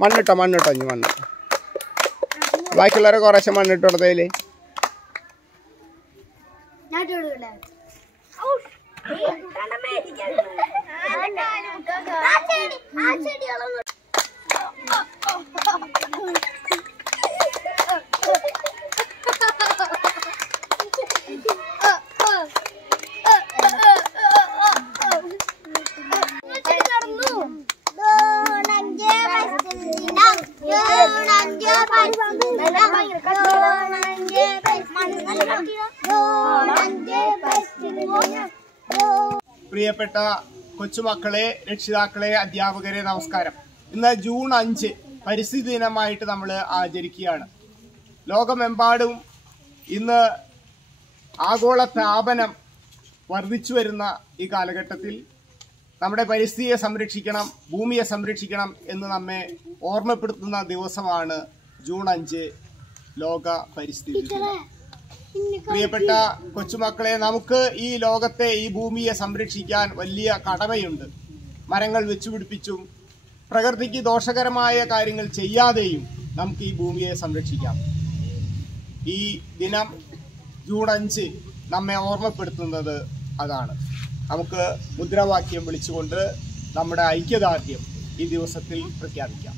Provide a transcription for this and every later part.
മണ്ണിട്ടോ ഇനി മണ്ണ് ബാക്കിയുള്ളവരെ കുറേശ്ശെ മണ്ണിട്ട് കൊടുത്തതില് പ്രിയപ്പെട്ട കൊച്ചുമക്കളെ, രക്ഷിതാക്കളെ, അധ്യാപകരെ നമസ്കാരം. ഇന്ന് ജൂൺ 5 പരിസ്ഥിതി ദിനമായിട്ട് നമ്മൾ ആചരിക്കുകയാണ്. ലോകമെമ്പാടും ഇന്ന് ആഗോള താപനം വർദ്ധിച്ചു വരുന്ന ഈ കാലഘട്ടത്തിൽ നമ്മുടെ പരിസ്ഥിതിയെ സംരക്ഷിക്കണം, ഭൂമിയെ സംരക്ഷിക്കണം എന്ന് നമ്മെ ഓർമ്മപ്പെടുത്തുന്ന ദിവസമാണ് ജൂൺ 5 ലോക പരിസ്ഥിതി ദിനം. പ്രിയപ്പെട്ട കൊച്ചുമക്കളെ, നമുക്ക് ഈ ലോകത്തെ, ഈ ഭൂമിയെ സംരക്ഷിക്കാൻ വലിയ കടമയുണ്ട്. മരങ്ങൾ വെച്ചുപിടിപ്പിച്ചും പ്രകൃതിക്ക് ദോഷകരമായ കാര്യങ്ങൾ ചെയ്യാതെയും നമുക്ക് ഈ ഭൂമിയെ സംരക്ഷിക്കാം. ഈ ദിനം ജൂൺ 5 നമ്മെ ഓർമ്മപ്പെടുത്തുന്നത് അതാണ്. നമുക്ക് മുദ്രാവാക്യം വിളിച്ചുകൊണ്ട് നമ്മുടെ ഐക്യദാർഢ്യം ഈ ദിവസത്തിൽ പ്രഖ്യാപിക്കാം.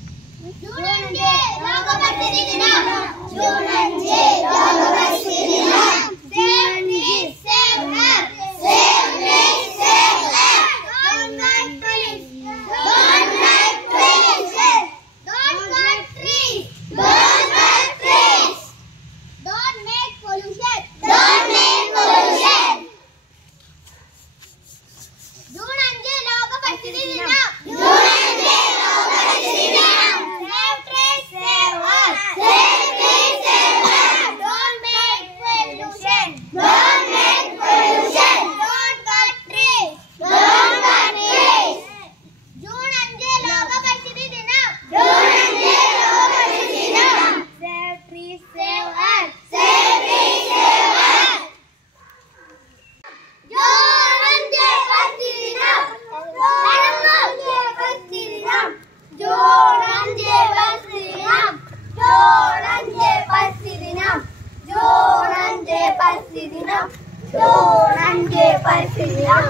Jurnanje Parsidinam